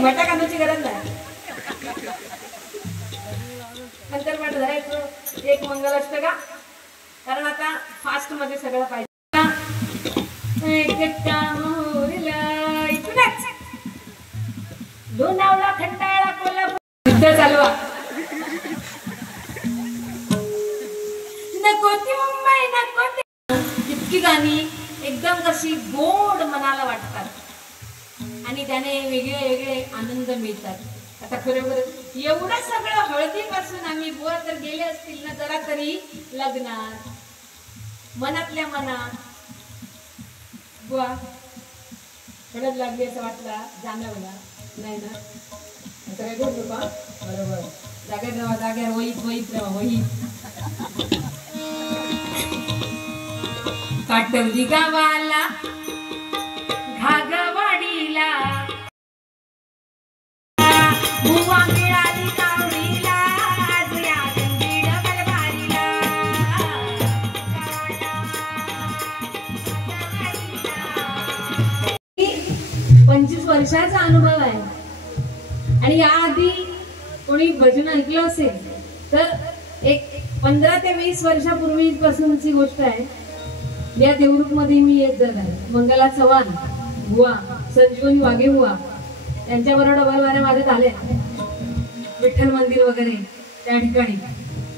नाही भटाक आणायची गरज नाही. अंतर्मठ धरायचं एक मंगल असतं का, कारण आता फास्ट मध्ये सगळं पाहिजे. लोणावळा खंडाळा कोल्हापूर युद्ध चालवा. नको ती मुंबई नको ती, इतकी गाणी एकदम कशी गोड मनाला वाटतात आणि त्याने वेगळे वेगळे आनंद मिळतात. आता खरोखर एवढं सगळं हळदीपासून आम्ही बुवा तर गेले असतील ना जरा तरी लग्नात मनातल्या मनात बुवा हळद लागली असं वाटला जाणवला नाही ना. आता काय बोलतो का बरोबर जागेत राहा जागेवर वहीत वहीत राहा वहीत. काटवली गावाला घागवाडीला बुवा मिळाली तावडीला आज या गंगी डबल भारीला. 25 वर्षाचा अनुभव आहे आणि याआधी कोणी भजन ऐकलं असेल तर एक 15 ते 20 वर्षापूर्वीपासूनची गोष्ट आहे. या देवरूप मध्ये मी येत जात आहे. मंगला चव्हाण बुवा, संजीवनी वाघे बुवा त्यांच्याबरोबर डबल वाऱ्या माझ्यात आले. विठ्ठल मंदिर वगैरे त्या ठिकाणी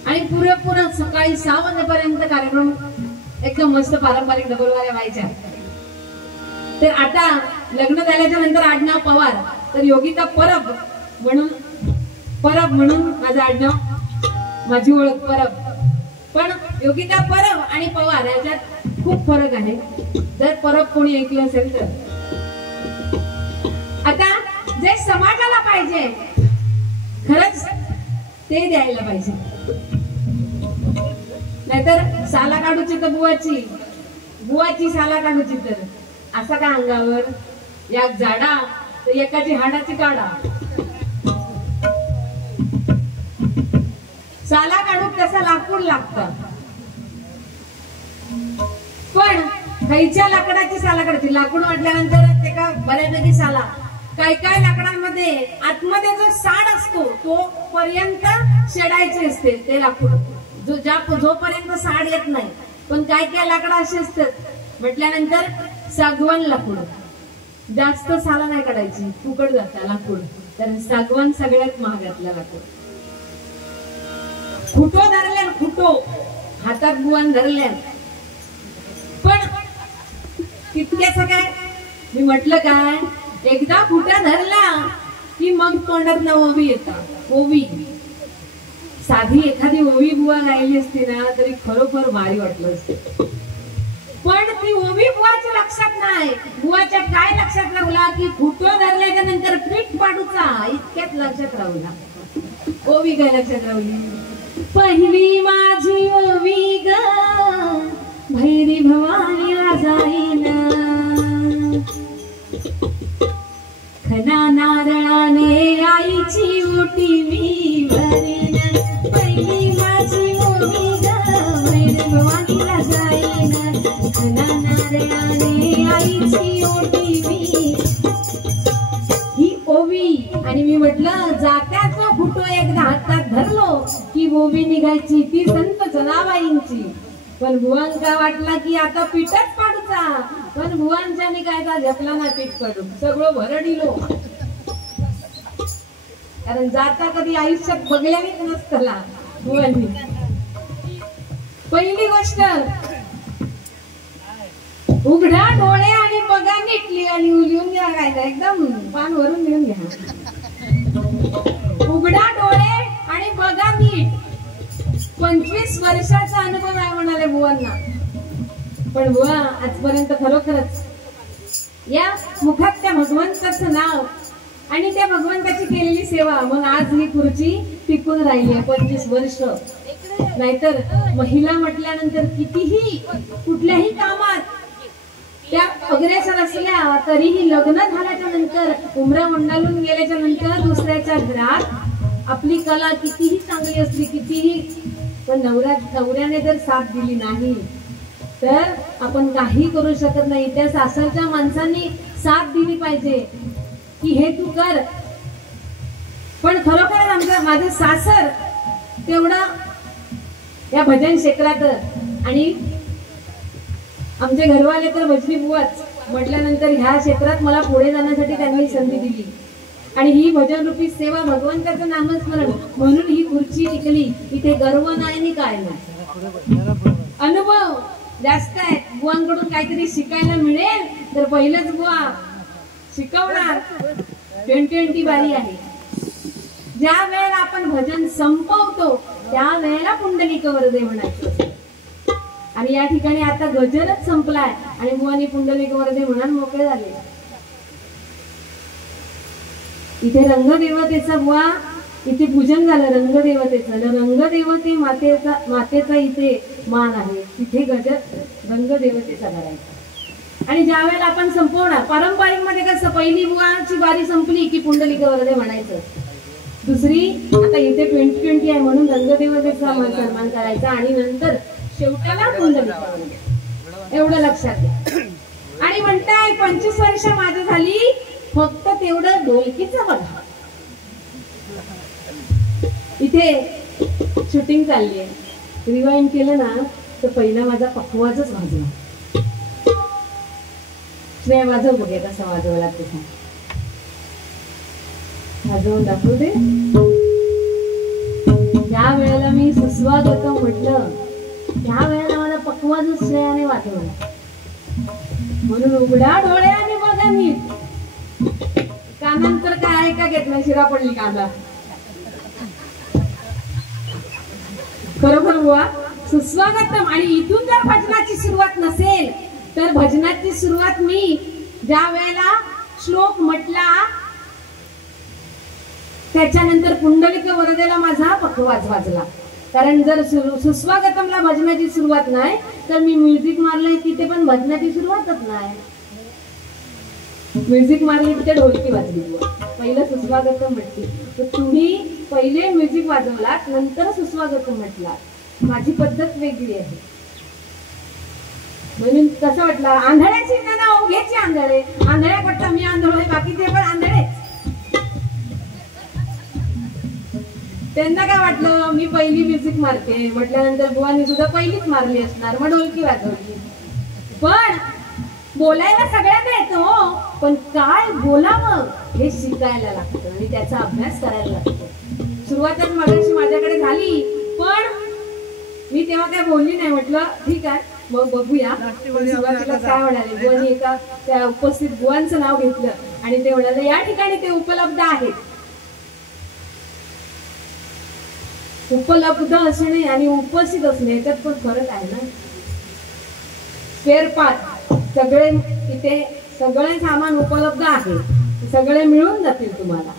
आणि पुरेपूर सकाळी 6 वाजेपर्यंत कार्यक्रम एकदम मस्त पारंपरिक डबल वाऱ्या व्हायच्या. तर आता लग्न झाल्याच्या नंतर आडनाव पवार, तर योगिता परब म्हणून माझं आडनाव, माझी ओळख परब. पण योगिता परब आणि पवार याच्यात खूप फरक आहे. जर परब कोणी ऐकलं असेल तर आता जे समाजाला पाहिजे खरंच ते द्यायला पाहिजे. नाहीतर साला काढूची तर बुवाची साला काढूची तर असा का अंगावर या झाडा तर एकाची हाडाची काढा. साला काढूक तसा लाकूड लागतं, पण खायच्या लाकडाची साला काढायची. लाकूड म्हटल्यानंतर ते का बऱ्यापैकी साला. काय काय लाकडांमध्ये आतमध्ये जो साड असतो तो पर्यंत शेडायचे असते ते लाकूड, जोपर्यंत साड येत नाही. पण काय काय लाकडं असे असतात म्हटल्यानंतर सागवान लाकूड, जास्त साला नाही काढायची, फुकट जाता लाकूड. तर सागवान सगळ्यात महागातला लाकूड. खुटो धरल्या, खुटो हातात बुवान धरल्या, पण तितक्याच काय मी म्हटलं काय एकदा खुटा धरला की मग तोंडात ना ओवी येतात. ओवी साधी एखादी ओवी बुवा गायली असते ना तरी खरोखर भारी वाटलं असते. पण ती ओवी बुवाच्या लक्षात नाही. बुवाच्या काय लक्षात राहुला की खुटो धरल्याच्या नंतर पीठ पाडूचा इतक्यात लक्षात राहुला. ओवी काय लक्षात राहुली, पहिली माझी ओवी ग भैरी भवानीला जाईना, खना नारळाने आईची ओटी मी भरीन. पहिली माझी ओवी ग भैरी भवानीला जाईना, खना नारळाने आईची ओटी मी. ही ओवी. आणि मी म्हटलं जात्याचा फुटो एकदा हातात धरलो की ओवी निघायची ती संत जनाबाईंची. पण भुवांका वाटला की आता पीठच पाडूचा, पण भुवांच्याने काय झपला ना पीठ पाडून सगळं भरडिलो. कारण जाता कधी आयुष्यात बघल्यानेच नसतला भुवांनी. पहिली गोष्ट उघडा डोळे आणि बघा नीटली आणि लिहून घ्या. काय एकदम पान भरून लिहून घ्या. उघडा डोळे आणि बघा नीट. 25 वर्षाचा अनुभव आहे म्हणाले बुवांना. पण बुवा आजपर्यंत खरोखरच या मुखात त्या भगवंताचं नाव आणि त्या भगवंताची केलेली सेवा मग आज ही खुर्ची टिकून राहिली आहे 25 वर्ष. नाहीतर महिला म्हटल्यानंतर कितीही कुठल्याही कामात त्या अग्रेसर असल्या तरीही लग्न झाल्याच्या नंतर उमरा मंडालून गेल्याच्या नंतर दुसऱ्याच्या घरात आपली कला कितीही चांगली असली कितीही, पण नवऱ्याने जर साथ दिली नाही तर आपण काही करू शकत नाही. त्या सासरच्या माणसांनी साथ दिली पाहिजे की हे तू कर, पण खरोखर आमचं माझं सासर तेवढं या भजन क्षेत्रात, आणि आमचे घरवाले तर भजनी बुवाच म्हटल्यानंतर ह्या क्षेत्रात मला पुढे जाण्यासाठी त्यांनी संधी दिली. आणि ही भजन रूपी सेवा, भगवंताचं नामस्मरण, म्हणून ही खुर्ची टिकली. इथे गर्व नाही आणि काय नाही, अनुभव जास्त आहे. बुवांकडून काहीतरी शिकायला मिळेल तर पहिलंच बुवा शिकवणार. 2020 बारी आहे. ज्या वेळेला आपण भजन संपवतो त्या वेळेला पुंडलिक वरदे म्हणायचं. आणि या ठिकाणी आता गजरच संपलाय आणि बुवानी पुंडलिक वरदे म्हणून मोकळे झाले. इथे रंगदेवतेचा बुवा इथे पूजन झालं. रंगदेवतेचं रंगदेवते मातेचा इथे मान आहे. तिथे गजर रंगदेवतेचा करायचा. आणि ज्या वेळेला आपण संपवणार, पारंपरिक मध्ये कसं पहिली बुवाची बारी संपली की पुंडलिक वरदे म्हणायचं. दुसरी आता इथे 2020 आहे म्हणून रंगदेवतेचा सन्मान करायचा आणि नंतर शेवटाला पुंडलिक वरदे, एवढं लक्षात घ्या. आणि म्हणताय 25 वर्ष माझी झाली, फक्त तेवढं ढोलकीचं बघा. इथे शूटिंग चालली आहे. रिवाइंड केलं ना तर पहिला माझा पखवाजच वाजला. श्रेय वाजव बघूया कसा वाजवला तसा. वाजवून दाखवते. ज्या वेळेला मी सुस्वागतम म्हटलं त्या वेळेला मला पखवाजच श्रेयाने वाजवला. म्हणून उघडा डोळ्याने बघा मी. कानांतर काय ऐका घेत नाही, शिरा पडली कांदा. खरोखर बुवा सुस्वागतम. आणि इथून जर भजनाची सुरुवात नसेल तर भजनाची सुरुवात मी ज्या वेळेला श्लोक म्हटला त्याच्यानंतर पुंडलिक वरदेला माझा पखवाज वाजला. कारण जर सुस्वागतमला भजनाची सुरुवात नाही तर मी म्युझिक मारलंय तिथे पण भजनाची सुरुवातच नाही. म्युझिक मारली तिथे ढोलकी वाजली. पहिलं सुस्वागतम म्हटली तर तुम्ही पहिले म्युझिक वाजवलात नंतर सुस्वागतम म्हटलात. माझी पद्धत वेगळी आहे. म्हणून कसं वाटलं, आंधळ्याची ना ओघ्याची आंधळे, आंधळ्या पट्टा मी आंधळे, बाकीचे पण आंधळे. त्यांना काय वाटलं मी पहिली म्युझिक मारते म्हटल्यानंतर बुवानी सुद्धा पहिलीच मारली असणार, मग ढोलकी वाजवली. पण बोलायला सगळ्यांना येतो, पण काय बोलावं हे शिकायला लागतं आणि त्याचा अभ्यास करायला लागतो. सुरुवातच मगाशी माझ्याकडे झाली पण मी तेव्हा काय बोलली नाही. म्हटलं ठीक आहे मग बघूया. सुरुवातीला काय म्हणाले बुवानी, एका त्या उपस्थित बुवांचं नाव घेतलं आणि ते म्हणाले या ठिकाणी ते उपलब्ध आहेत. उपलब्ध असणे आणि उपस्थित असणे याच्यात पण फरक आहे ना. स्पेअर पार्ट सगळे इथे सगळे सामान उपलब्ध आहे, सगळे मिळून जातील तुम्हाला.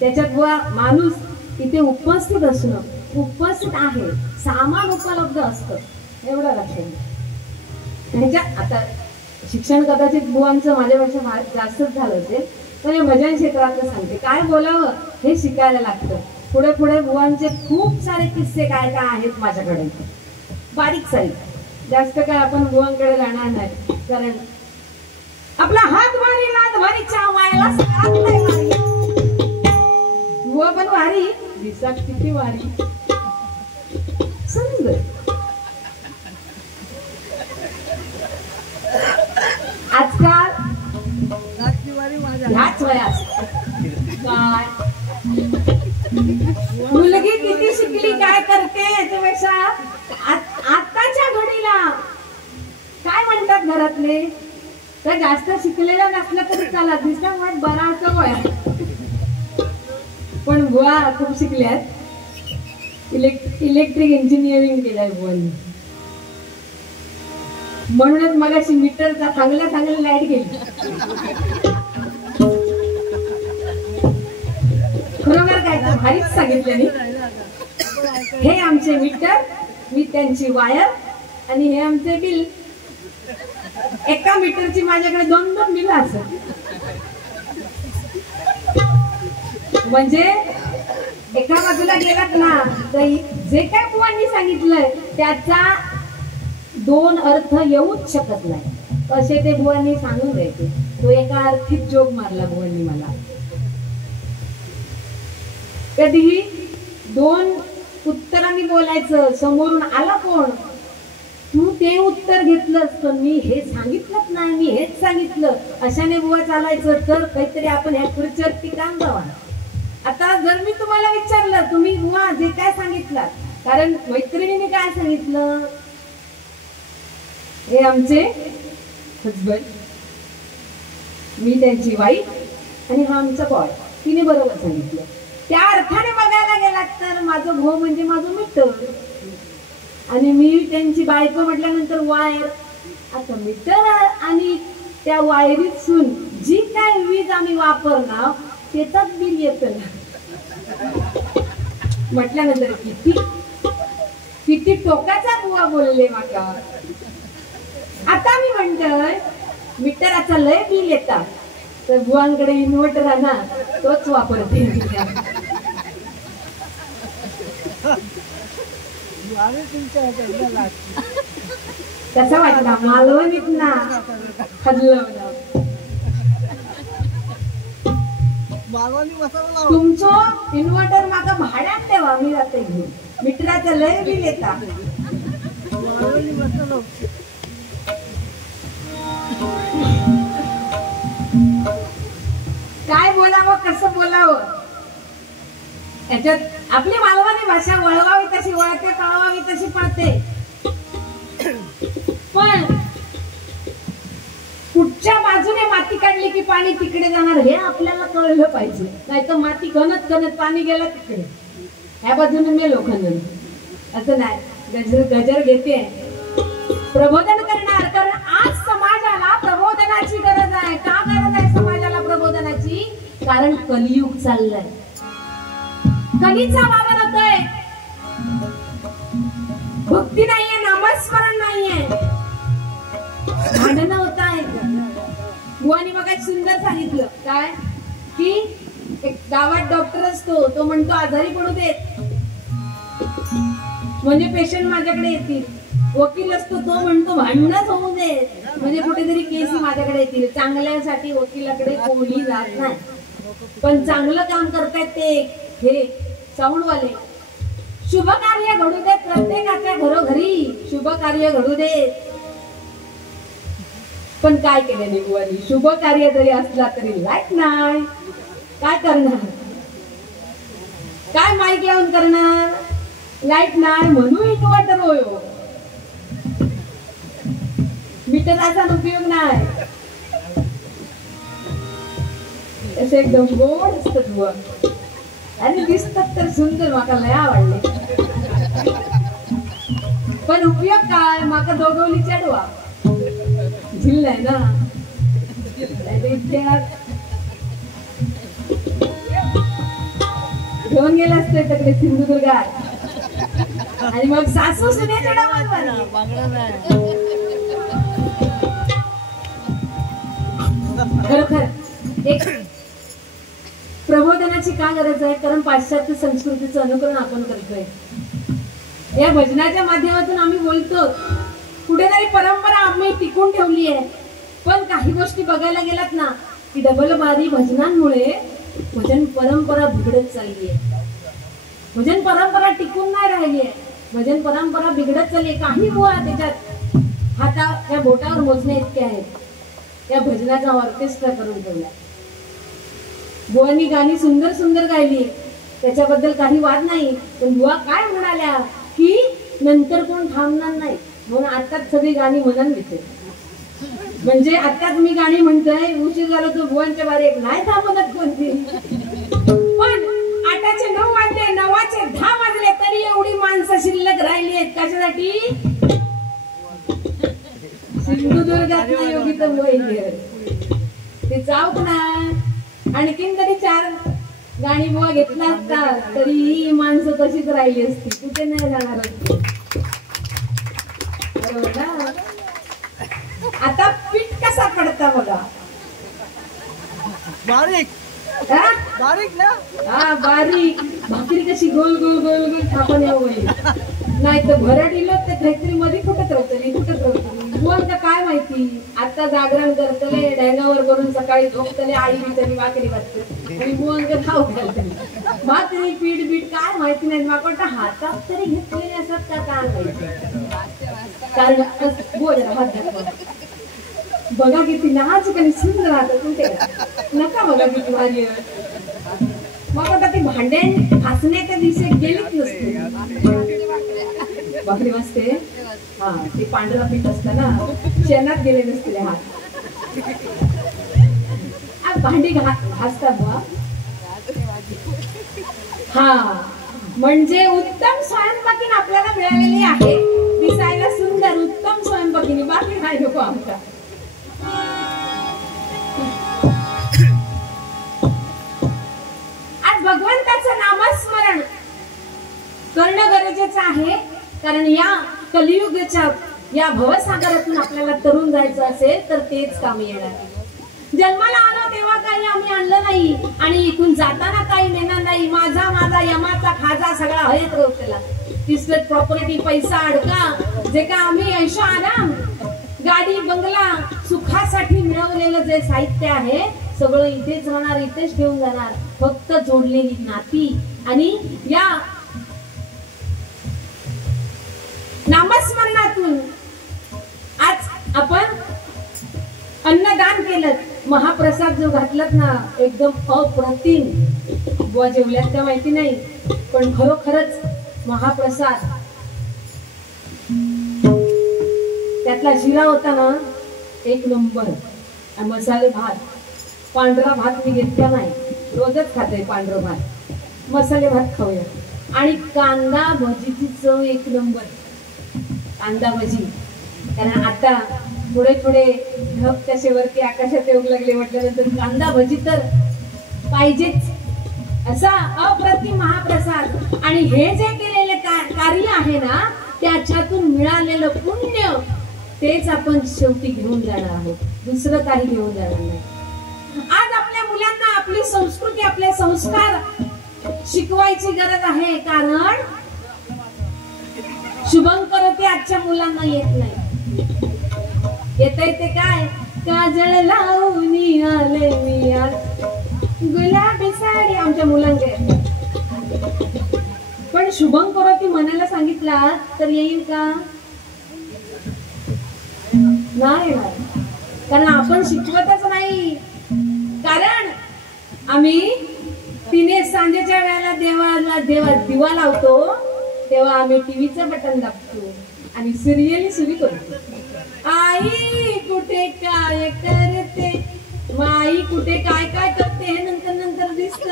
त्याच्यात बुवा माणूस इथे उपस्थित असणं, उपस्थित आहे, सामान उपलब्ध असतं, एवढं लक्षात घ्या. आता शिक्षण कदाचित बुवांचं माझ्यापेक्षा जास्तच झालं असेल, पण या भजन क्षेत्रातलं सांगते काय बोलावं हे शिकायला लागतं. पुढे पुढे बुवांचे खूप सारे किस्से काय काय आहेत माझ्याकडे, बारीक सारीक. जास्त काय आपण बुवांकडे जाणार नाही, कारण आपला हात वारी लात वारीच्या वायाला बुवा पण वारी दिसात किती वारी सुंदर. आजकाल ह्याच वयात काय मुलगी किती शिकली काय करते याच्यापेक्षा आताच्या घडीला काय म्हणतात घरातले, तर जास्त शिकलेला नसलं तरी चालत, दिसला वाट बरा असं वय. पण बुवा खूप शिकल्यात. इलेक्ट्रिक इंजिनिअरिंग केलंय बुवांनी. म्हणूनच मगाशी मीटरचा चांगल्या चांगल्या लाईट गेली. खरोखर काय तर भारीच सांगितलं नाही. हे आमचे मीटर, मी त्यांची वायर आणि हे आमचे बिल. एका मीटरची माझ्याकडे 2-2 बिल असत. म्हणजे एका बाजूला गेलात ना तर जे काय बुवांनी सांगितलंय त्याचा 2 अर्थ येऊच शकत नाही, असे ते बुवांनी सांगून द्यायचे. तो एका अर्थीत जोग मारला बुवांनी मला. कधीही दोन उत्तरांनी बोलायचं. समोरून आला कोण, तू ते उत्तर घेतलं असतं, मी हे सांगितलंच नाही, मी हेच सांगितलं, अशाने बुवा चालायचं तर काहीतरी आपण ह्या खुर्चीवरती काम जावा. आता जर मी तुम्हाला विचारलं, तुम्ही बुवा जे काय सांगितलं, कारण मैत्रिणीने काय सांगितलं, हे आमचे हजबंड, मी त्यांची वाईफ आणि हा आमचा बॉय, तिने बरोबर सांगितलं. त्या अर्थाने बघायला गेलात तर माझं भाऊ म्हणजे माझं मित्र आणि मी त्यांची बायको म्हटल्यानंतर वायर. आता मीटर आणि त्या वायरीतून जी काय वीज आम्ही वापरणार त्याचाच बिल येत म्हटल्यानंतर किती किती टोकाचा बुवा बोलले माका. आता मी म्हणतोय मीटराचा लय बिल येतात तर बुवांकडे इन्व्हर्टर आहे ना, तोच वापरते. कसा वाटला मालवणीत ना हल्लं तुमचं इन्व्हर्टर माका भाड्यात ठेवा, मी जाते घेऊन. मीटराचं लय बिल येता. काय बोलावं कसं बोलावं याच्यात आपली मालवणी भाषा वळवावी तशी वळते, कळवावी तशी पळते. पण कुठच्या बाजूने माती काढली की पाणी तिकडे जाणार हे आपल्याला कळलं पाहिजे. नाही तर माती गणत गणत पाणी गेलं तिकडे, ह्या बाजूने मी लोकांना असं नाही. गजर घेते प्रबोधन करणार, कारण आज समाजाला प्रबोधनाची गरज आहे. का गरज आहे समाजाला प्रबोधनाची? कारण कलियुग चाललंय, कलीचा वावर होतोय, भक्ती नाहीये, नामस्मरण नाहीये, भांडणं होत आहेत. बुवानी मग एक सुंदर सांगितलं काय की एक गावात डॉक्टर असतो, तो म्हणतो आजारी पडू देत म्हणजे पेशंट माझ्याकडे येतील. वकील असतो, तो म्हणतो भांडणच होऊ दे म्हणजे कुठेतरी केस माझ्याकडे येतील. चांगल्यासाठी वकिलाकडे कोणी जात नाही, पण चांगलं काम करतायत ते हे साऊंडवाले. शुभ कार्य घडू देत प्रत्येकाच्या घरोघरी, शुभ कार्य घडू देत. पण काय केलं निवडली, शुभ कार्य जरी असला तरी लाईट नाही, काय करणार? काय माईक लावून करणार? लाईट नाही म्हणून इन्व्हर्टर होयो, मीटराचा उपयोग नाही. असे एकदम गोड असतात बुवा आणि दिसतात तर सुंदर, माका लय आवडले. पण उपयोग काय? माका दोघवली चढवा झिल्लाय ना, घेऊन गेला असते तिकडे सिंधुदुर्गात आणि मग सासू सुनेच्या खरोखर एक प्रबोधनाची का गरज आहे? कारण पाश्चात्य संस्कृतीचं अनुकरण आपण करतोय. या भजनाच्या माध्यमातून आम्ही बोलतो, कुठेतरी परंपरा आम्ही टिकून ठेवली आहे. पण काही गोष्टी बघायला गेलात ना की डबलबारी भजनांमुळे भजन परंपरा बिघडत चालली आहे. भजन परंपरा टिकून नाही राहिली आहे, भजन परंपरा बिघडत चालली आहे. काही बुवा त्याच्यात हाता त्या बोटावर मोजणे इतके आहेत. त्या भजनाचा ऑर्केस्ट्रा करून ठेवला. बुवांनी गाणी सुंदर सुंदर गायली, त्याच्याबद्दल काही वाद नाही. पण बुवा काय म्हणाल्या की नंतर कोण थांबणार नाही म्हणून आताच सगळी गाणी म्हणून घेते. म्हणजे आताच मी गाणी म्हणतोय, उशीर झाला तो बुवांच्या बारे नाही थांबवत कोणती. पण 8चे 9 वाजले, 9चे 10 वाजले तरी एवढी माणसं शिल्लक राहिली आहेत. कशासाठी? सिंधुदुर्गात योगी तर ते जाऊक ना आणखीन तरी 4 गाणी बुवा घेतला असता तरी ही माणसं तशीच राहिली असती, कुठे नाही जाणार असते. बरोबर ना? आता पीठ कसा पडता बघा, बारीक बारीक ना, हा बारीक. भाकरी कशी गोल गोल गोल गोल थापून यावं, नाही तर भरड इलो ते काहीतरी मध्ये फुटत राहतं, फुटत राहतं. बुवांना काय माहिती ती आता जागरण करतले डेंगावर करून सकाळी झोपतले आई बिचारी वाकडी वाजते आणि मुंग खाऊ घालतले भाकरी पीठ बीठ काय माहिती नाही माका वाटतं हातात तरी घेतलेले असतात का काय माहिती कारण बोल हात घातला बघा किती नाजूक आणि सुंदर राहतात तुमचे नका बघा किती भारी मग आता ती भांड्यान घासण्याच्या दिवशी गेलीच नसते भाकरी वाजते हा ते पांढरा पीठ असतं ना शेणात गेले नसते हात भांडी घासतात बा हा म्हणजे उत्तम स्वयंपाकीन आपल्याला मिळालेली आहे दिसायला सुंदर उत्तम स्वयंपाकीनी बाकी काय नको आमचा आज भगवंताचं नामस्मरण करणं गरजेचं आहे कारण या कलियुगाच्या या भवसागरातून आपल्याला तरुण जायचं असेल तर तेच काम येणार जन्माला आलो तेव्हा काही आम्ही आणलं नाही आणि इथून जाताना काही नेणार नाही माझा यमाचा खाजा सगळा हयत रोवला तिसरं प्रॉपर्टी पैसा अडका जे का आम्ही ऐशो आराम गाडी बंगला सुखासाठी मिळवलेलं जे साहित्य आहे सगळं इथेच राहणार इथेच ठेवून जाणार फक्त जोडलेली नाती आणि या नामस्मरणातून आज आपण अन्नदान केलं महाप्रसाद जो घातलात ना एकदम अप्रतिम बुवा जेवल्यात त्या माहिती नाही पण खरोखरच महाप्रसाद त्यातला शिरा होता ना एक नंबर मसाले भात पांढरा भात मी घेतला नाही रोजच खाते पांढरा भात मसाले भात खाऊया आणि कांदा भजीची चव एक नंबर कांदा भजी कारण आता थोडे थोडे ढग त्याच्यावरती आकाशात येऊ लागले म्हटल्यानंतर कांदा भजी तर पाहिजेच असा अप्रतिम महाप्रसाद आणि हे जे केलेले कार्य आहे ना त्याच्यातून मिळालेलं पुण्य तेच आपण शेवटी घेऊन जाणार आहोत दुसरं काही घेऊन जाणार नाही आज आपल्या मुलांना आपली संस्कृती आपले संस्कार शिकवायची गरज आहे कारण शुभंकरोती आजच्या मुलांना येत नाही येतंय ते काय काजळ लावून आले मी आज गुलाबी साडी आमच्या मुलांचे पण शुभंकरोती म्हणायला सांगितला तर येईल का नाही कारण आपण शिकवतच नाही कारण आम्ही तिने सांजेच्या वेळेला दिवा लावतो तेव्हा आम्ही टीव्हीचं बटन दाबतो आणि सिरियली सुरू करतो आई कुठे काय करते आई कुठे काय काय करते हे नंतर दिसत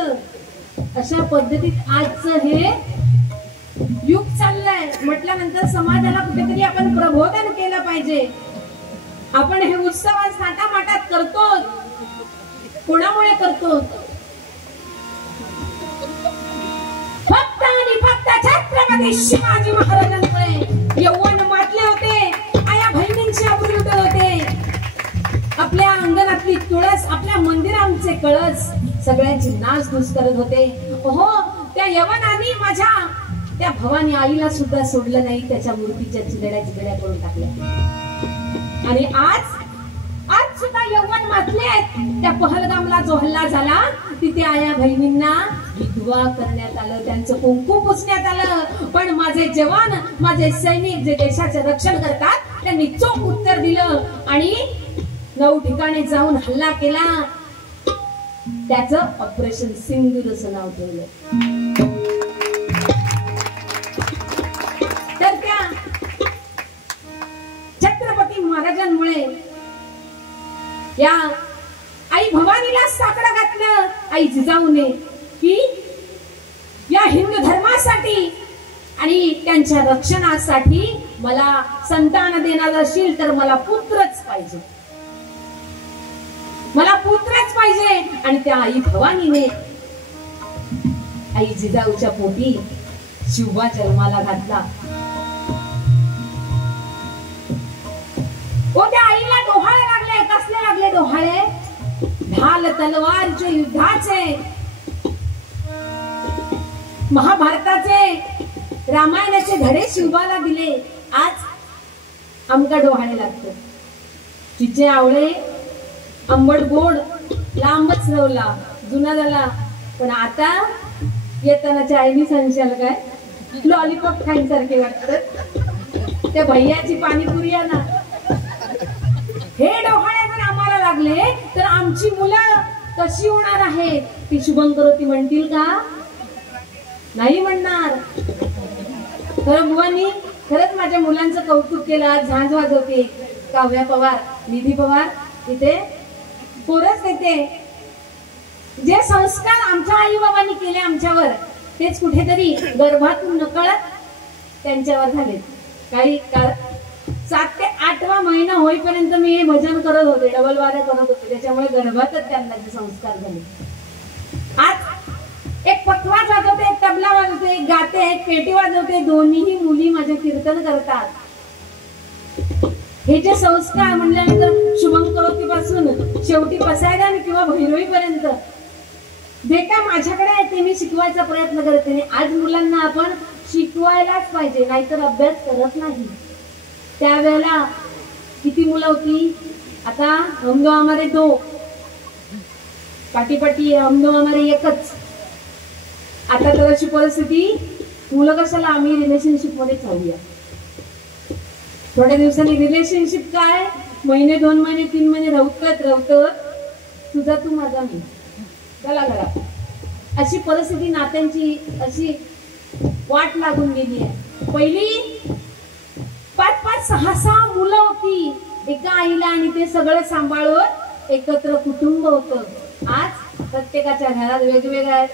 अशा पद्धतीत आजचं हे युग चाललंय म्हटल्यानंतर समाजाला कुठेतरी आपण प्रबोधन केलं पाहिजे आपण हे उत्सव थाटामाटात करतो कोणामुळे करतो फक्त आणि फक्त छत्रपती शिवाजी महाराजांमुळे यौवन मातले होते आया बहिणींची आबरू लुटत होते आपल्या अंगणातली तुळस आपल्या मंदिरांचे कळस सगळ्यांची नाचधूस करत होते हो त्या यवनाने माझ्या त्या भवानी आईला सुद्धा सोडलं नाही त्याच्या मूर्तीच्या चिगड्या करून टाकल्या आणि आज सुद्धा यौवन मातले आहेत त्या पहलगामला जो हल्ला झाला तिथे आया बहिणींना विधवा करण्यात आलं त्यांचं कुंकू पुसण्यात आलं पण माझे जवान माझे सैनिक जे देशाचे रक्षण करतात त्यांनी चोख उत्तर दिलं आणि 9 ठिकाणी जाऊन हल्ला केला त्याचं ऑपरेशन सिंदूर असं नाव ठेवलं तर त्या छत्रपती महाराजांमुळे या आई भवानीला साकडं घातलं आई जिजाऊने की या हिंदू धर्मासाठी आणि त्यांच्या रक्षणासाठी मला संतान देणार असेल तर मला पुत्रच पाहिजे आणि त्या आई भवानीने आई जिजाऊच्या पोटी शिवबा जन्माला घातला त्या आईला डोहाळे लागले कसले लागले डोहाळे ढाल तलवारचे युद्धाचे महाभारताचे रामायणाचे धडे शिवबाला दिले आज आमका डोहाळे लागतो तिचे आवळे आंबट गोड लांबच रवला, जुना झाला. पण आता येताना चायनीज सांगशाल काय, लॉलीपॉप खाईसारखे वाटत. त्या भैयाची पाणीपुरी आहे ना, हे डोहाळे जर आम्हाला लागले तर आमची मुलं कशी होणार आहेत? ती शुभंकरोती म्हणतील का? नाही म्हणणार. खरं बुवांनी खरंच माझ्या मुलांचं कौतुक केलं. आज झांज वाजवते काव्या पवार, निधी पवार तिथे कोरस देते. जे संस्कार आमच्या आई बाबांनी केले आमच्यावर, तेच कुठेतरी गर्भातून नकळत त्यांच्यावर झाले. काही 7 ते 8वा महिना होईपर्यंत मी हे भजन करत होते, डबल वाऱ्या करत होते. त्याच्यामुळे गर्भातच त्यांना जे संस्कार झाले. आज एक पखवाज वाजवते, एक तबला वाजवते, एक गाते, एक पेटी वाजवते. दोन्हीही मुली माझे कीर्तन करतात. हे जे संस्कार म्हणल्यानंतर शुभंकरोती पासून शेवटी पसायदान किंवा भैरवीपर्यंत जे काय माझ्याकडे आहे ते मी शिकवायचा प्रयत्न करते. आज मुलांना आपण शिकवायलाच पाहिजे, नाहीतर अभ्यास करत नाही. त्यावेळेला किती मुलं होती? आता हम दो हमारे दो, पाटी हम दो हमारे एकच. आता तर अशी परिस्थिती, मुलं कशाला आम्ही रिलेशनशिप मध्ये चालूया. थोड्या दिवसांनी रिलेशनशिप काय, महिने 2 महिने 3 महिने रवत तुझा तू माझा मी, चला घरात. अशी परिस्थिती नात्यांची अशी वाट लागून गेली आहे. पहिली 5-5, 6-6 मुलं होती एका आईला आणि ते सगळं सांभाळून एकत्र कुटुंब होतं. आज प्रत्येकाच्या घरात वेगवेगळ्या आहेत.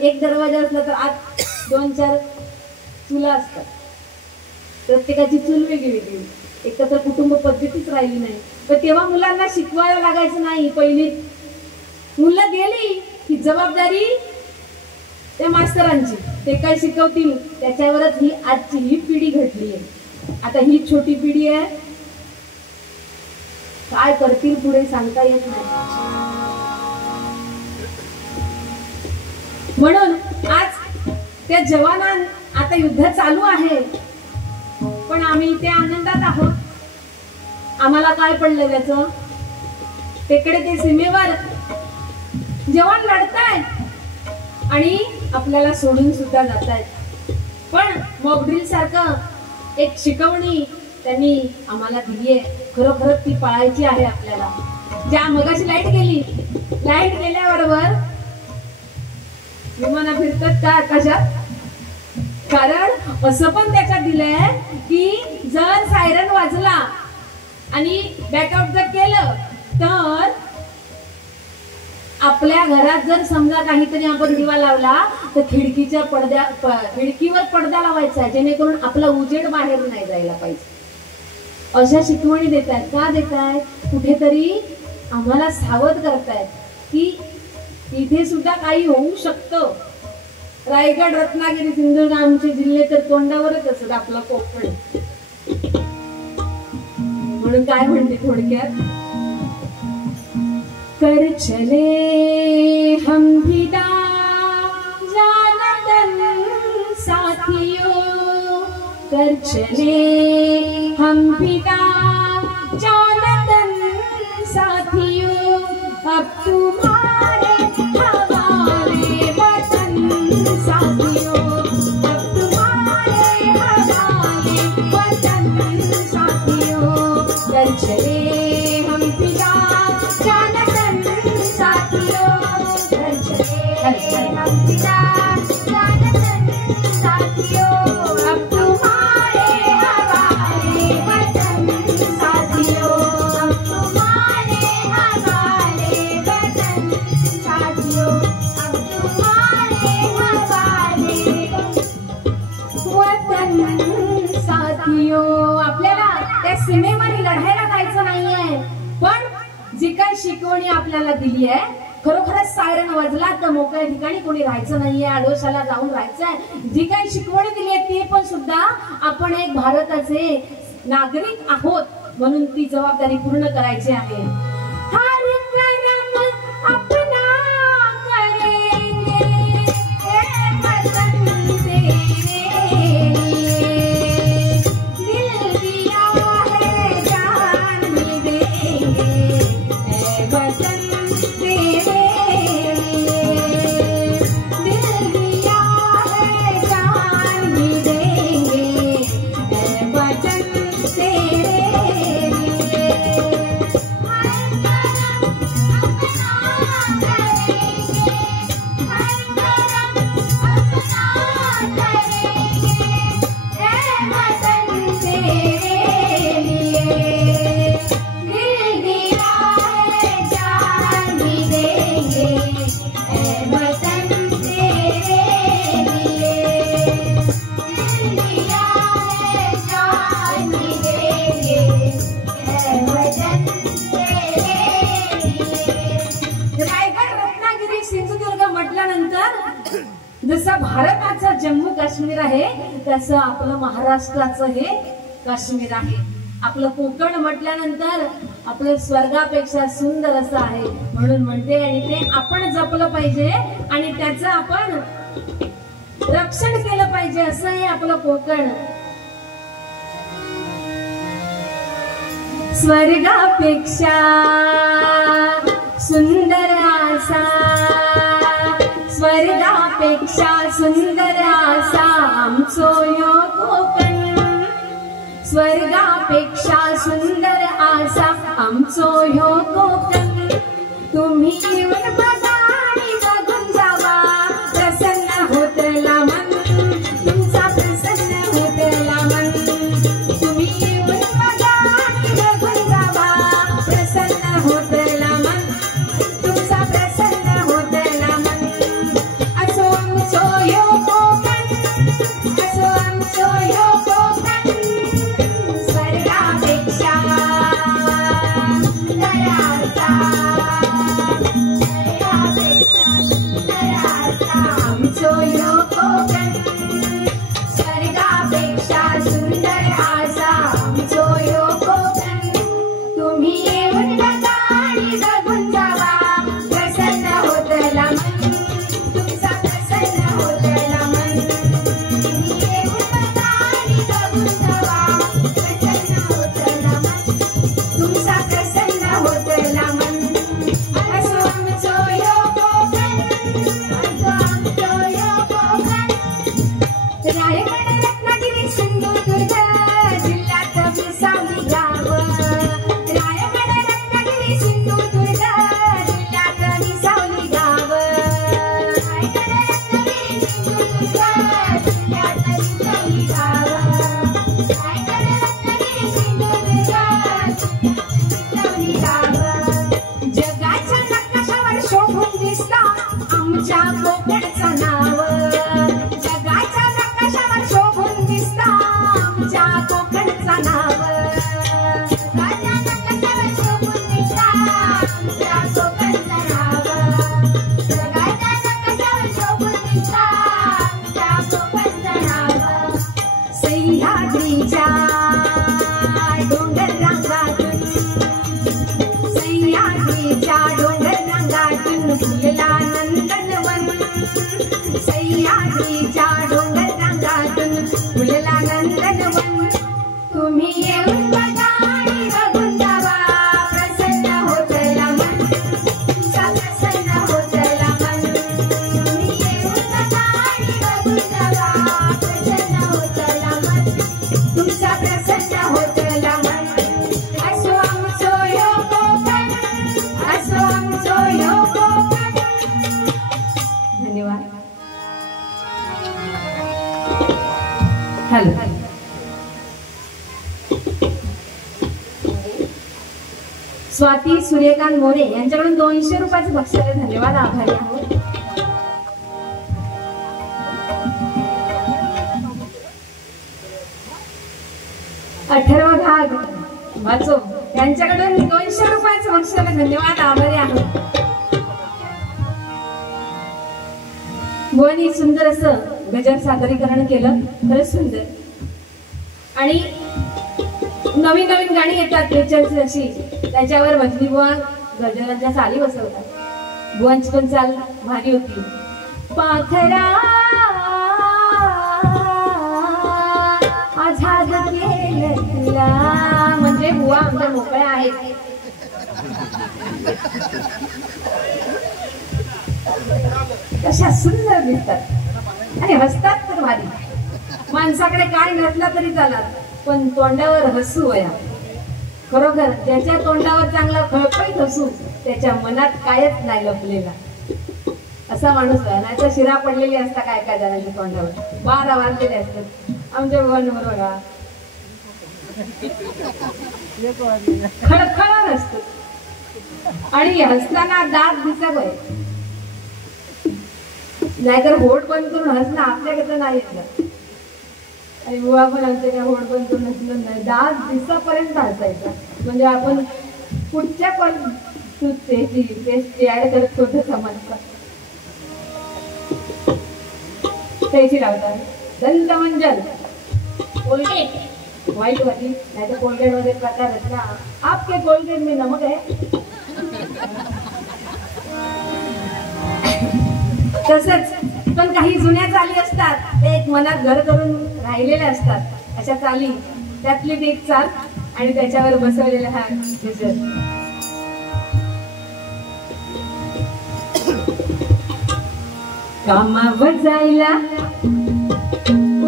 एक दरवाजा असला तर आज 2-4 चुला असतात. प्रत्येकाची चूल वेगळी, एकत्र कुटुंब पद्धतीच राहिली नाही. पण तेव्हा मुलांना शिकवायला लागायचं नाही. पहिली मुलं गेली की जबाबदारी त्या मास्तरांची, ते काय शिकवतील त्याच्यावरच ही आजची ही पिढी घडली आहे. आता ही छोटी पिढी आहे, काय करतील पुढे सांगता येत नाही. म्हणून आज त्या जवानां आता युद्ध चालू आहे, पण आम्ही इथे आनंदात आहोत. आम्हाला काय पडलं त्याचं? तिकडे ते सीमेवर जवान लढतायत आणि आपल्याला सोडून सुद्धा जातायत. पण मॉकड्रिल सारखं एक शिकवणी त्यांनी आम्हाला दिली आहे. खरोखर ती पाळायची आहे आपल्याला. ज्या मगाशी लाईट गेली, लाईट गेल्याबरोबर विमानं फिरतात का आकाशात? कारण असं पण त्याच्यात दिलंय की जर सायरन वाजला आणि बॅकआउट जर केलं तर आपल्या घरात जर समजा काहीतरी आपण दिवा लावला तर खिडकीवर पडदा लावायचा, जेणेकरून आपला उजेड बाहेर नाही जायला पाहिजे. अशा शिकवणी देतायत. का देतायत? कुठेतरी आम्हाला सावध करतायत की इथे सुद्धा काही होऊ शकतं. रायगड, रत्नागिरी, सिंधुदुर्ग आमचे जिल्हे तर तोंडावरच असत, आपला कोकण. म्हणून काय म्हणते थोडक्यात, कर चले हम फिदा जानतन साथियों, कर चले हम फिदा जानतन साथियों, अब तुम्हारे हवाले वतन साथियों, अब तुम्हारे हवाले वतन साथियों, कर चले हम फिदा जानतन साथियों, कर चले हम फिदा जानतन साथियों, अब तुम्हारे हवाले वतन साथियों, अब तुम्हारे हवाले वतन साथियों, अब तुम्हारे हवाले वतन साथियों. आपल्याला त्या सीमेवर लढायला जायचं नाहीये, पण जी काही शिकवणी आपल्याला दिली आहे, खरोखरच सायरन वाजला तर मोकळ्या ठिकाणी कोणी राहायचं नाहीये, आडोशाला जाऊन राहायचंय. जी काही शिकवणी दिली आहे ती पण सुद्धा आपण एक भारताचे नागरिक आहोत, म्हणून ती जबाबदारी पूर्ण करायची आहे. हर कर्म अपना करेंगे वतन तेरे, दिल दिया है जान भी दे जसं भारताचं जम्मू काश्मीर आहे तसं आपलं महाराष्ट्राचं हे काश्मीर आहे. आपलं कोकण म्हटल्यानंतर आपलं स्वर्गापेक्षा सुंदर असं आहे म्हणून म्हणते. आणि ते आपण जपलं पाहिजे आणि त्याचं आपण रक्षण केलं पाहिजे असं आहे आपलं कोकण. स्वर्गापेक्षा सुंदर आसा, स्वर्गापेक्षा सुंदर आसा आमचो ह्यो कोकण. स्वर्गापेक्षा सुंदर आसा आमचो ह्यो कोकण. तुम्ही येऊन बघा आणि बघून जावा, प्रसन्न होतला मन, तुमचा प्रसन्न होतला मन. तुम्ही येऊन बघा आणि बघून जावा, प्रसन्न होतला मन, तुमचा प्रसन्न होतला मन. असो आमचो ह्यो कोकण, असो आमचो ह्यो कोकण. स्वर्गापेक्षा दयाचा, आमचो ह्यो कोकण. स्वर्गापेक्षा सुंदर आसा आमचो ह्यो कोकण. तुम्ही येऊन बघा आणि बघून जावा, प्रसन्न होतला मन, तुमचा प्रसन्न होतला मन. तुम्ही येऊन बघा आणि बघून जावा, प्रसन्न होतला मन, तुमचा प्रसन्न होतला मन. असो आमचो ह्यो कोकण, असो आमचो ह्यो कोकण. रायगड, रत्नागिरी, सिंधुदुर्ग जिल्ह्यात विसावली गाव. रायगड, रत्नागिरी, सिंधुदुर्ग जिल्ह्यात विसावली गाव. रायगड, रत्नागिरी, सिंधुदुर्ग जिल्ह्यात विसावली गाव. रायगड, रत्नागिरी, सिंधुदुर्ग विसावली गाव. जगाच्या नकाशावर शोभून दिसता आमच्या कोकणचं नाव. जगाच्या नकाशावर शोभून दिसता आमच्या कोकणचं नाव. जगाच्या नकाशावर शोभून दिसता आमच्या कोकणचं नाव. जगाच्या नकाशावर शोभून दिसता आमच्या कोकणचं नाव. सह्याद्रीच्या डोंगर रांगातून, सह्याद्रीच्या डोंगर रांगातून फुलला नंदनवन. सह्याद्रीच्या डोंगर रांगातून फुलला नंदनवन. तुम्ही येऊन बघा आणि बघून जावा, प्रसन्न होतला मन, तुमचा प्रसन्न होतला मन. तुम्ही येऊन बघा आणि बघून जावा, प्रसन्न होतला मन, तुमचा प्रसन्न होतला मन. असो आमचो ह्यो कोकण, असो आमचो ह्यो कोकण. धन्यवाद. हॅलो. स्वाती सूर्यकांत मोरे यांच्याकडून 200 रुपयाचे बक्षीस आहे. धन्यवाद, आभारी आहोत. अठर्व घाग वाचो यांच्याकडून 200 रुपयाचे बक्षीस आहे. धन्यवाद, आभारी आहोत. बुवांनी सुंदर असं गजल सादरीकरण केलं, खरंच सुंदर. आणि नवीन नवीन गाणी येतात त्याच्याची अशी, त्याच्यावर भजनी बुवा गजलांच्या चाली बसवतात. बुवांची पण चाल भारी होती. पाखरा आझाद केलं तुला, म्हणजे बुवा आमच्या मोकळ्या आहेत. कशा सुंदर दिसतात आणि हसतात तर भारी. माणसाकडे काय नसलं तरी चालत, पण तोंडावर हसू वया. खरोखर ज्याच्या तोंडावर चांगला खळखळीत हसू त्याच्या मनात कायच नाही लपलेला असा माणूस. नाही तर शिरा पडलेली असता काय काय जणांच्या तोंडावर, 12 वाजलेले असतात. आमच्या भगवान बरोबर खळखळ असतो आणि हसताना दात दिसावं, नाहीतर होट बंद करून हसणं आपल्याकडे नाही येत. आणि बुवा पण आमच्या होट बंद करून हसलं नाही, दात दिसापर्यंत हसायचा. म्हणजे आपण पुढच्या पण टेस्ट ऍड करत होतो समाजचा. त्याची लावतात. दंतमंजन, कोलगेट व्हाईट वाली, नाही तर कोलगेट मध्ये प्रकार आहेत ना. आपके कोलगेट में नमक आहे. तसंच पण काही जुन्या चाली असतात, ते एक मनात घर करून राहिलेल्या असतात. अशा चाली, त्यातली एक चाल आणि त्याच्यावर बसवलेला हा गजर. कामावर जायला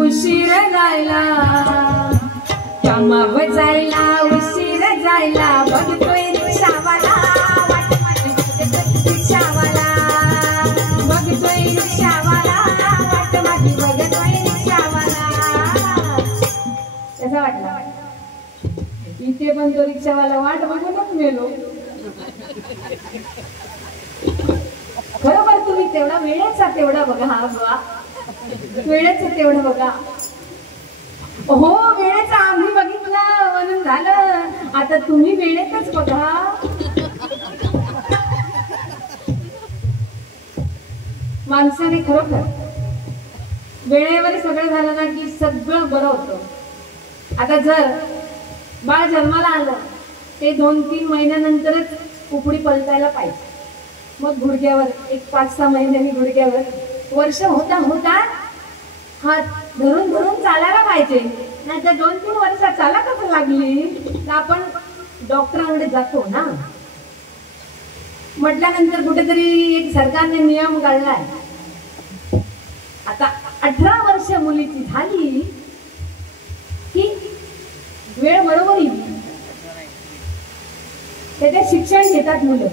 उशीर जायला, कामावर जायला उशीर जायला, बघतोय रिक्षावाला वाट माझी रिक्षावाला, बघतोय रिक्षावाला वाट माझी, बघतोय रिक्षावाला. कसा वाटला? इथे पण तो रिक्षावाला वाट बघूनच मेलो. खरोखर तुम्ही तेवढा वेळेचा तेवढा बघा. हा बघा, वेळेचं तेवढं बघा. हो, वेळेचा आम्ही बघितलं म्हणून झालं, आता तुम्ही वेळेतच बघा. माणसाने खरोखर वेळेवर सगळं झालं ना की सगळं बरं होतं. आता जर बाळ जन्माला आलं ते 2-3 महिन्यानंतरच कुपडी पलटायला पाहिजे. मग गुडघ्यावर एक 5-6 महिन्यांनी गुडघ्यावर, वर्ष होता होता हात धरून धरून चालायला पाहिजे. नाही तर 2-3 वर्ष चाला कसं लागली तर आपण डॉक्टरांकडे जातो ना. म्हटल्यानंतर कुठेतरी एक सरकारने नियम काढलाय. आता 18 वर्ष मुलीची झाली की वेळ बरोबर येईल. त्याचे शिक्षण घेतात मुलं,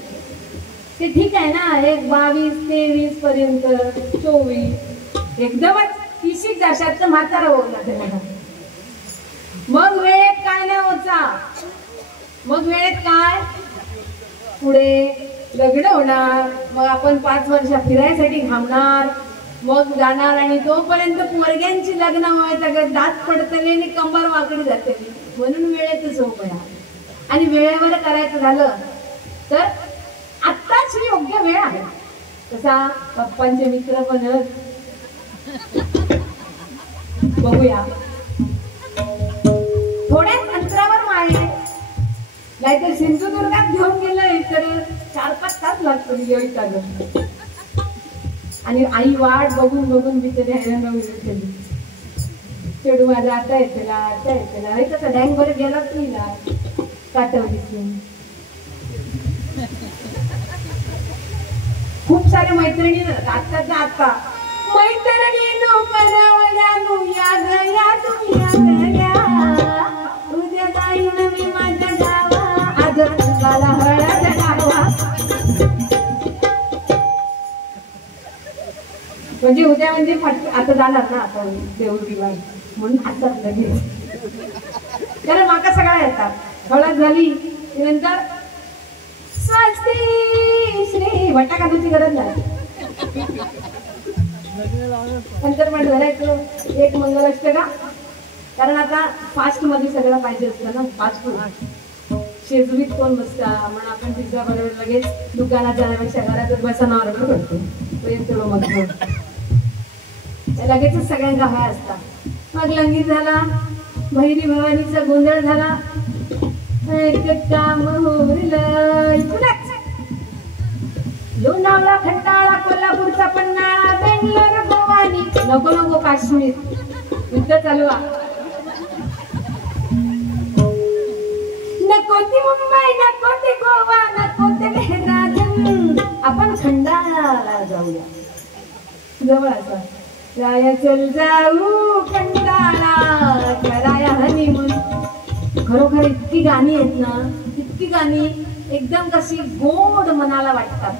ते ठीक आहे ना. एक 22-23 पर्यंत, 24 एकदमच 30 वर्षात तर म्हातारा होता. मग वेळेत काय नाही होता. मग वेळेत काय, पुढे लग्न होणार, मग आपण 5 वर्ष फिरायसाठी थांबणार, मग जाणार आणि तोपर्यंत पोरग्यांची लग्न व्हायचं, दात पडतले आणि कंबर वाकडी जाते. म्हणून वेळेतच झोपणार. आणि वेळेवर करायचं झालं तर आत्ताच ही योग्य वेळ आहे. तसा पप्पांचे मित्र पण बघूया, थोड्याच अंतरावर माळे, नाहीतर सिंधुदुर्गात घेऊन गेलं तर 4-5 तास लागतो येईल. आणि आई वाट बघून बघून बिचारी हैराण केली. चेडू माझा आता येतेला, आता येतेला, हे कसं डॅंग वर गेलाच नाही ना काटवलीतून. खूप साऱ्या मैत्रिणी आत्ताच्या आता मैत्रिणी उद्या जाईन मी माझ्या गावा, आज रंगाला हळद गावा. म्हणजे उद्या म्हणजे आता जाणार ना आता देऊळीला, म्हणून आता लगेच. कारण माका सगळ्या येतात. हळद झाली नंतर स्वस्ती श्री वटा काढायची गरज नाही. नंतर मग धरायचं एक मंगलाष्टका. कारण आता फास्ट मध्ये सगळं पाहिजे असतं ना, फास्ट फूड. शेजवीत कोण बसता म्हणून आपण पिझ्झा बरोबर लगेच दुकानात जाण्यापेक्षा घरातच बसायला ऑर्डर करतो. मग लगेचच सगळ्यांचा हवा असता. मग लंगीत झाला, भैरी भवानीचा गोंधळ झाला, लोणावळा, खंडाळा, कोल्हापूरचा पन्हाळा, बेंगलोर, भवानी, नको नको काश्मीर, युद्ध चालू आहे. नको ती मुंबई, नको ते गोवा, नको ते देहरादून, आपण खंडाळाला जाऊया. जवळ असा राया चल जाऊ खंडाळा, कराया हनीमून. खरोखर इतकी गाणी आहेत ना, इतकी गाणी एकदम कशी गोड मनाला वाटतात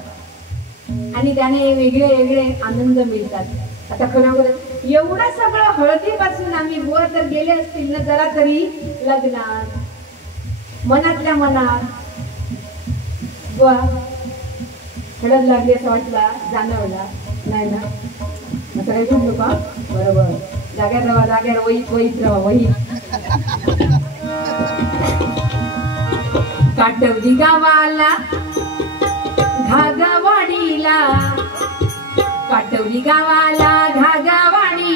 आणि त्याने वेगळे वेगळे आनंद मिळतात. आता खरोखर एवढं सगळं हळदीपासून आम्ही वर तर गेले असतील ना जरा तरी लग्नात, मनातल्या मनात वा हळद लागली असं वाटला, जाणवला नाही ना. आता काही म्हणतो का, बरोबर जाग्यात राहा, जाग्यात वहीत वहीत राहा, वहीत. काटवली गावाला घागवाडीला, काटवली गावाला घागवाडीला,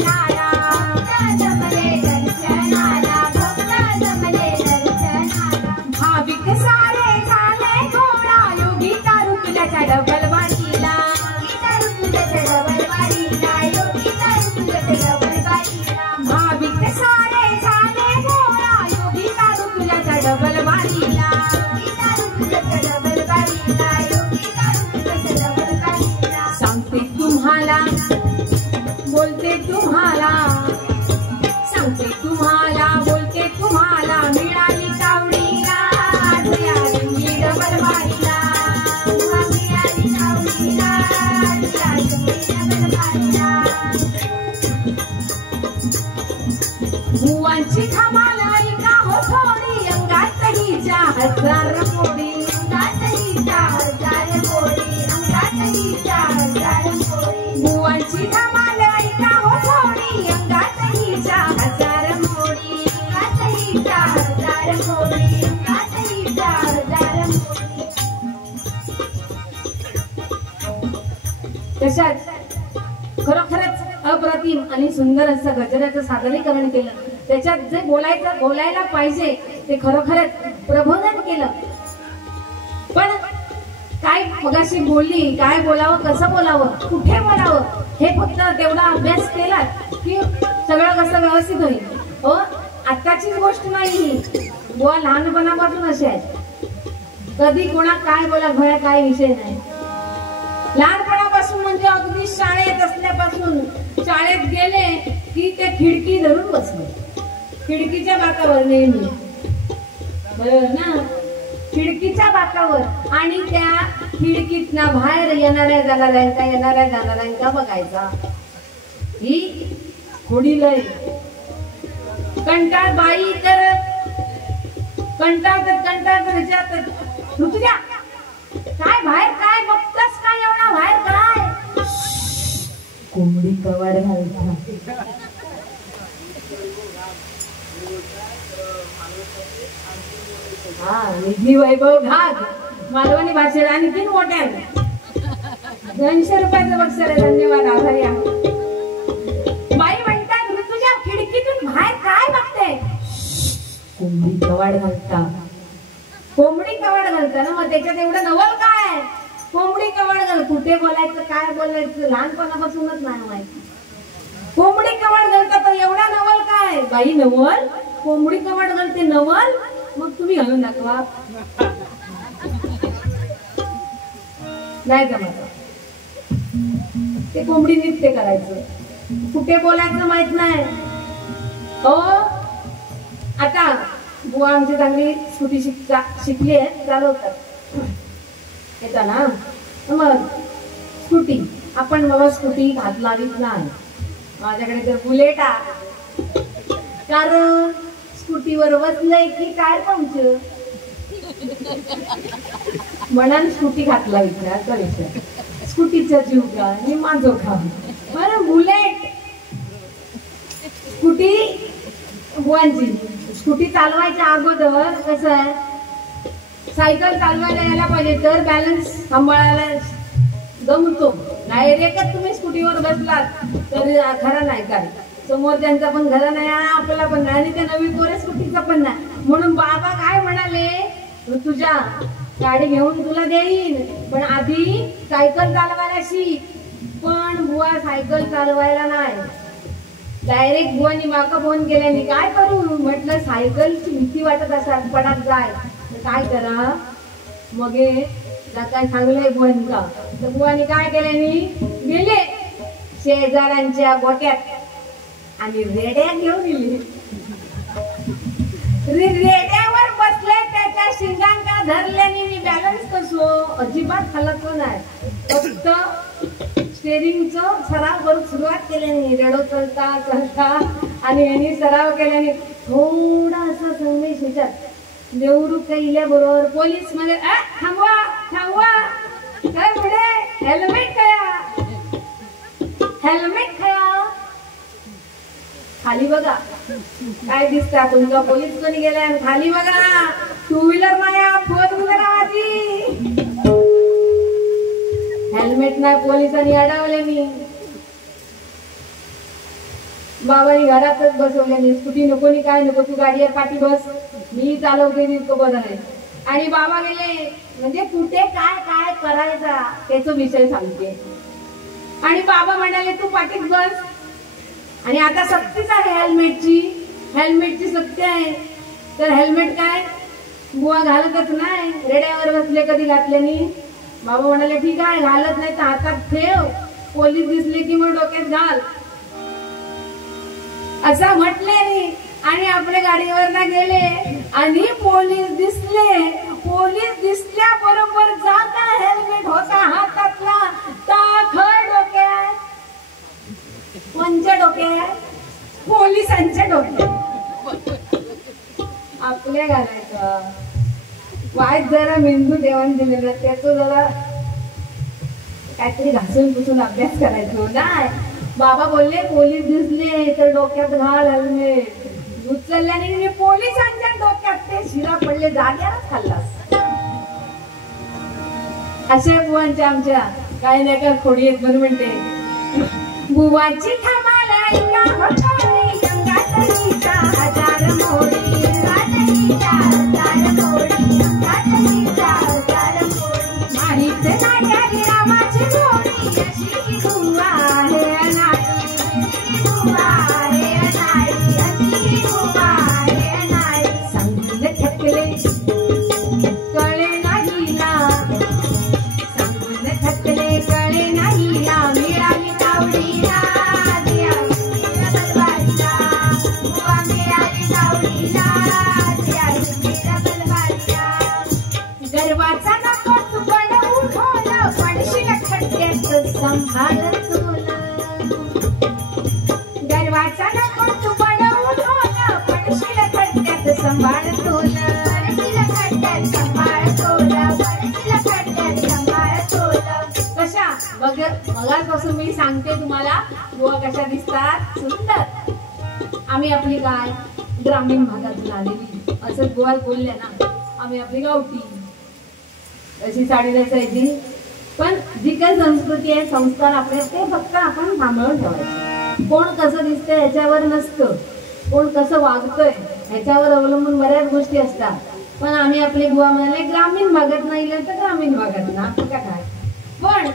दर्शनाला जमले दर्शनाला भक्त जमले दर्शनाला भाविक सारे झाले गोळा योगीचा ऋतुजाच्या डबल वारीला योगीचा ऋतुजाच्या डबल वारीला योगीचा ऋतुजाच्या डबल वारीला भाविक सारे झाले गोळा योगीचा ऋतुजाच्या डबल वारीला योगीचा ऋतुजाच्या डबल वारीला योगीचा ऋतुजाच्या डबल वारीला सांगते तुम्हाला बोलते तुम्हाला सांगते तुम्हाला बोलते तुम्हाला मिळाली कावडीला मी डबल वारीला मिळाली कावडीला डबल वारीला भुवांची धमाल ऐका हो थोडी अंगात हिच्या हजार मोडी अंगात हिच्या हजार मोडी अंगात हिच्या हजार मोडी भुवांची धमाल ऐका हो थोडी अंगात हिच्या हजार मोडी अंगात हिच्या हजार मोडी अंगात हिच्या हजार मोडी तशाच खरोखरच अप्रतिम आणि सुंदर असं गजराचं सादरीकरण केलं. त्याच्यात जे बोलायला पाहिजे ते खरोखरच प्रबोधन केलं. पण काय मगाशी बोलली, काय बोलावं, कसं बोलावं, कुठे बोलावं हे फक्त तेवढा अभ्यास केला की सगळं कसं व्यवस्थित होईल. आत्ताचीच गोष्ट नाही, बुवा लहानपणापासून असे आहेत. कधी कोणा काय बोला भया काय विषय नाही. लहानपणापासून म्हणजे अगदी शाळेत असल्यापासून शाळेत गेले की ते खिडकी धरून बसले, खिडकीच्या बाकावर नेहमी, बरोबर ना, खिडकीच्या बाकावर. आणि त्या खिडकीतनं बाहेर येणाऱ्या जाणाऱ्यांका बघायचा. ही थोडी लय कंटाळ बाई तर कंटाळतात ऋतुजा काय बाहेर काय बघतास काय एवढा बाहेर काय कोंबडी कवाड घालता. हा निधी वैभव घाग मालवणी भाषेत आणखीन मोठ्या 200 रुपयाचं बक्षीस आहे. धन्यवाद, आभारी आहे. बाई म्हणतात ऋतुजा खिडकीतून बाहेर काय बघते. कोंबडी कवाड घालता. कोंबडी कवाड घालता ना, मग त्याच्यात एवढं नवल काय. कोंबडी कवाड घाल, कुठे बोलायचं काय बोलायचं लहानपणापासूनच नाही माहिती. कोंबडी कवाड घालता तर एवढा नवल काय. बाई नवल, कोंबडी कवाड घालते नवल, मग तुम्ही घालून दाखवा. नाही जमत ते कोंबडी नृत्य करायचं, कुठे बोलायचं माहित नाही. आता बुवा आमची चांगली स्कूटी शिकली आहे, चालवतात येता ना. मग स्कूटी आपण मला स्कूटी हात लावित नाही. माझ्याकडे तर बुलेट आहे, कारण स्कूटीवर बसलंय की काय पंक्चर म्हणून स्कूटी हात लावित नाही. असा विषय. स्कूटीचा जीव का आणि माझं का. बरं बुलेट स्कूटी बुवांची स्कूटी चालवायच्या अगोदर कसं आहे, सायकल चालवायला यायला पाहिजे तर बॅलन्स सांभाळायला जमतो. डायरेक्टच तुम्ही स्कूटीवर बसलात तरी खरं नाही. काय समोरच्यांचा पण खरं नाही आणि आपल्याला पण नाही, आणि त्या नवीन पोरे स्कूटीचा पण नाही. म्हणून बाबा काय म्हणाले, तुझ्या गाडी घेऊन तुला देईन पण आधी सायकल चालवायला शिक. पण बुवा सायकल चालवायला नाही. डायरेक्ट बुवानी माका फोन केल्याने काय करू. म्हटलं सायकलची भीती वाटत असतात पडात जाय काय करा. मग काय सांगलंय बुवांका तर बुवानी काय केल्यानी गेले शेजाऱ्यांच्या गोट्यात आणि रेड्या घेऊन गेले. रेड्यावर बसले, त्याच्या शिंगांका धरल्याने मी बॅलन्स कसो अजिबात हलत नाही. फक्त स्टेरिंगचं सराव करून सुरुवात केल्याने रेडो चलता आणि यांनी सराव केल्याने थोडासा संदेश ह्याच्यात देवरू कैल्याबरोबर पोलीस मध्ये थांबवा थांबवा काय पुढे हेल्मेट कया हेल्मेट कया. खाली बघा काय दिसता तुमचा पोलीस कोणी गेलाय. खाली बघा 2 व्हीलर नाही 4 व्हीलर आधी. हेल्मेट नाही पोलिसांनी अडवले. मी बाबांनी घरातच बसवल्याने स्कूटी नको नी काय नको, तू गाडीवर पाठी बस, मी चालवते तितकं बरं आहे. आणि बाबा गेले म्हणजे कुठे काय काय करायचा त्याचा विषय सांगते. आणि बाबा म्हणाले तू पाठीत बस. आणि आता सक्तीच आहे हेल्मेटची सक्ती आहे. तर हेल्मेट काय बुवा घालतच नाही, रेड्यावर बसले कधी घातल्यानी. बाबा म्हणाले ठीक आहे घालत नाही तर हातात ठेव, पोलीस दिसले की मग डोक्यात घाल असं म्हटले. आणि आपल्या गाडीवर ना गेले आणि पोलीस दिसल्या बरोबर जाता हेल्मेट होता हातातला ताखड डोक्यात. कोणच्या डोक्यात? पोलिसांच्या डोक्यात. आपल्या घालायचं वाईट जरा मेंदू देवाण दिलेला त्याचं जरा काहीतरी घासून पुसून अभ्यास करायचो नाही. बाबा बोलले पोलीस दिसले तर डोक्यात घाल हेल्मेट. उचलल्याने मी पोलिसांच्या डोक्यात ते शिरा पडले, जाग्यावरच खाल्लास. असे बुवांच्या आमच्या काही नाही का खोडी आहेत म्हणून म्हणते बुवाची धमाल ऐका होतारी गंगाधरीचा हजार मोडी, गंगाधरीचा हजार मोडी, गंगाधरीचा हजार मोडी. माहीत नाही हरी रामाची जोडी अशी ही बुवा आहे अनाडी, बुवा आहे अनाडी, अशी ही बुवा आहे अनाडी. सांगून थकले कळे नाही ना, सांगून थकले कळे नाही ना, मिळाली तावडीला गर्वाचा नको तू पण उठवला, पडशील खड्ड्यात संभाळ तुला. गर्वाचा नको तू पण उठवला, पडशील खड्ड्यात संभाळ तुला, पडशील खड्ड्यात संभाळ तुला, पडशील खड्ड्यात संभाळ तुला. कशा मगापासून मी सांगते तुम्हाला बुवा कशा दिसतात सुंदर. आम्ही आपली काय ग्रामीण भागातून आलेली असं बुवा बोलल्या ना, आम्ही आपली गावठी अशी साडी नेसायची. पण जी काही संस्कृती आहे संस्कार आपले ते फक्त आपण सांभाळून ठेवायचे. कोण कसं दिसतंय ह्याच्यावर नसतं, कोण कसं वागतंय ह्याच्यावर अवलंबून बऱ्याच गोष्टी असतात. पण आम्ही आपले बुवा म्हणाले ग्रामीण भागात नाही तर ग्रामीण भागात ना का काय. पण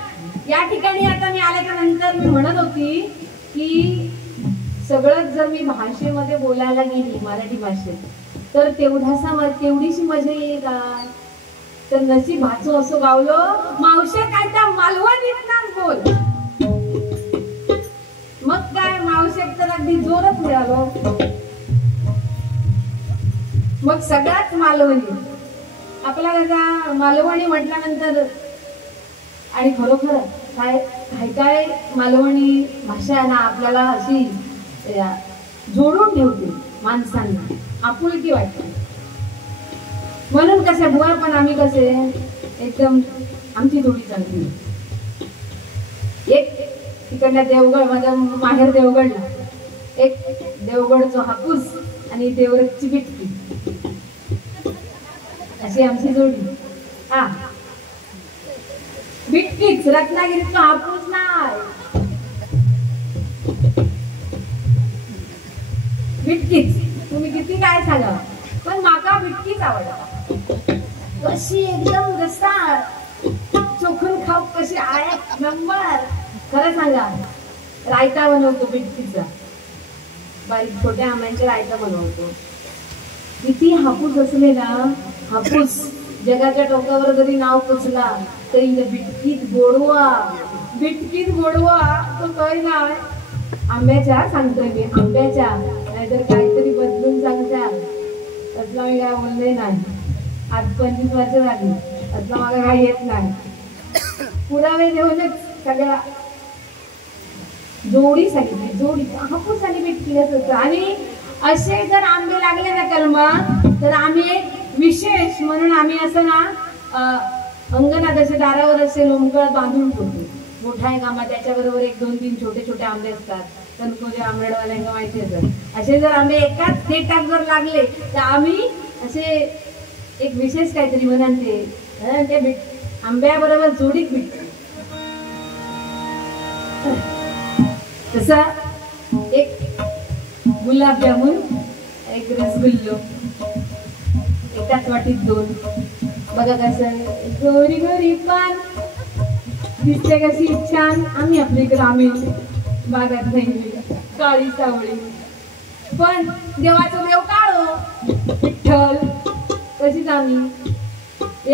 या ठिकाणी आता मी आल्याच्या नंतर मी म्हणत होती की सगळंच जर मी भाषेमध्ये बोलायला गेली मराठी भाषेत तर तेवढीशी मजा येईल काय. तर नशी भाचो असं गावलो मावशे काय त्या मालवणीतनाच बोल. मग काय मावशे तर अगदी जोरच मिळालो. मग सगळ्यात मालवणी आपल्या घरचा मालवणी म्हटल्यानंतर. आणि खरोखर काय काय काय मालवणी भाषा ना आपल्याला अशी जोडून ठेवते माणसांना, आपुलकी वाटते. म्हणून कसे बुवा पण आम्ही कसे एकदम आमची जोडी चांगली. एक तिकडल्या देवगड माझ्या माहेर देवगडला, एक देवगडचा हापूस आणि देवरची बिटकी अशी आमची जोडी. हा बिटकीच, रत्नागिरीचा हापूस नाही, बिटकीच. तुम्ही किती काय सांगा पण माका बिटकीच आवडला. कशी एकदम रसाळ चोखून खाऊ कशी आहे नंबर. खरं सांगा रायता बनवतो बिटकीचा, बारीक छोट्या आंब्यांचे रायता बनवतो. किती हापूस असले ना, हापूस जगाच्या टोकावर जरी नाव पोचला तरी बिटकीत गोडवा, बिटकीत गोडवा तो काय ना. आंब्याच्या सांगतोय मी, आंब्याच्या, नाहीतर काहीतरी बदलून सांगता असला मी काय बोलले नाही. आज 25 वर्ष झाली असला मला काही येत नाही. पुरावे देऊनच सगळ्या जोडी सांगितली, जोडी हापूस आणि बिटकी असं. आणि असे जर आंबे लागले ना कलमा तर आम्ही एक विशेष म्हणून आम्ही असं ना अंगणात असे दारावर असे लोंबकळत बांधून ठेवतो. मोठा एक आंबा त्याच्याबरोबर 1, 2, 3 छोटे छोटे आंबे असतात. तणकोजे आंबेडवाल्यांना माहिती असतात. असे जर आंबे एकाच देठात जर लागले तर आम्ही असे एक विशेष काहीतरी म्हणाले ते आंब्याबरोबर जोडीत भेटतो. तसा एक गुलाबजामुन, एक रसगुल्लो, एकाच वाटीत 2. बघा कसं गोरी गोरी पान दिसते कशी छान. आम्ही आपली ग्रामीण भागात नाही, काळी सावळी, पण देवाचं देव काळो विठ्ठल. तशीच आम्ही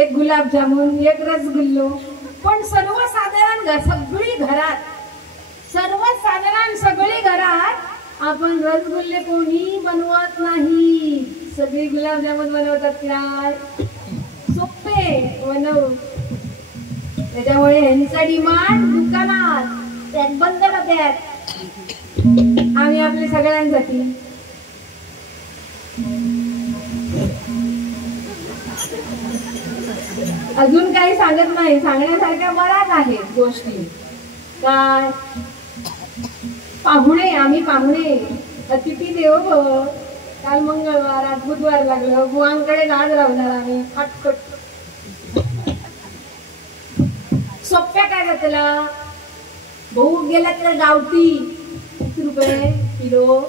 एक गुलाबजामुन, एक रसगुल्लो. पण सर्वसाधारण सगळी घरात आपण रसगुल्ले कोणी बनवत नाही. सगळी गुलाबजामुन बनवतात. काय सोपे बनव. त्याच्यामुळे ह्यांचा डिमांड दुकानात त्यात बंद होत्यात. आम्ही आपल्या सगळ्यांसाठी अजून काही सांगत नाही. सांगण्यासारख्या बऱ्याच आहेत गोष्टी. काय आम्ही पाहुणे, अतिथी देवो भव. काल मंगळवार, आज बुधवार लागलं. बुवांकडे नाद लावणार आम्ही खटखट. सोप्या काय करतला भाऊ गेला तर गावठी किती रुपये किलो.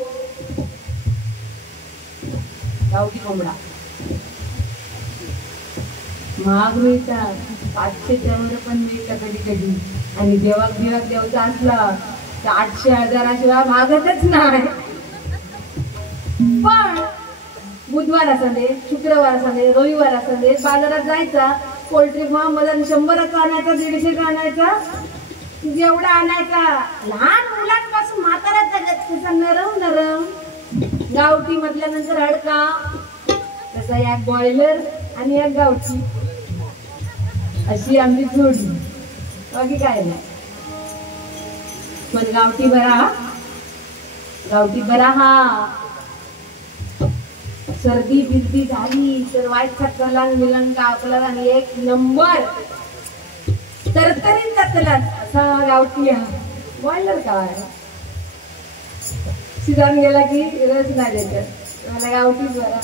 गावठी कोंबडा महाग मिळतात. 500च्या वर पण मिळतं कधी कधी. आणि देवाक देवचा असला तर 800-1000 भागतच नाही. पण बुधवार असं दे, शुक्रवार असं दे, रविवार असं दे, बाजारात जायचा. पोल्ट्री फार्म मध्ये 100चा आणायचा, 150चा आणायचा, जेवढा आणायचा. लहान मुलांपासून म्हाताऱ्याचा नरम गावठी म्हटल्यानंतर हडका. तसा एक बॉयलर आणि एक गावठी, अशी आमची जोडी. बाकी काय नाही. पण गावठी बरा हा. सर्दी बिर्दी झाली तर वाईटचा कलंग कापला आणि 1 नंबर तरतरीत जातला असा गावठी हा. बॉयलर काय शिजून गेला की रस नाही देतात. मला गावठीच बरा.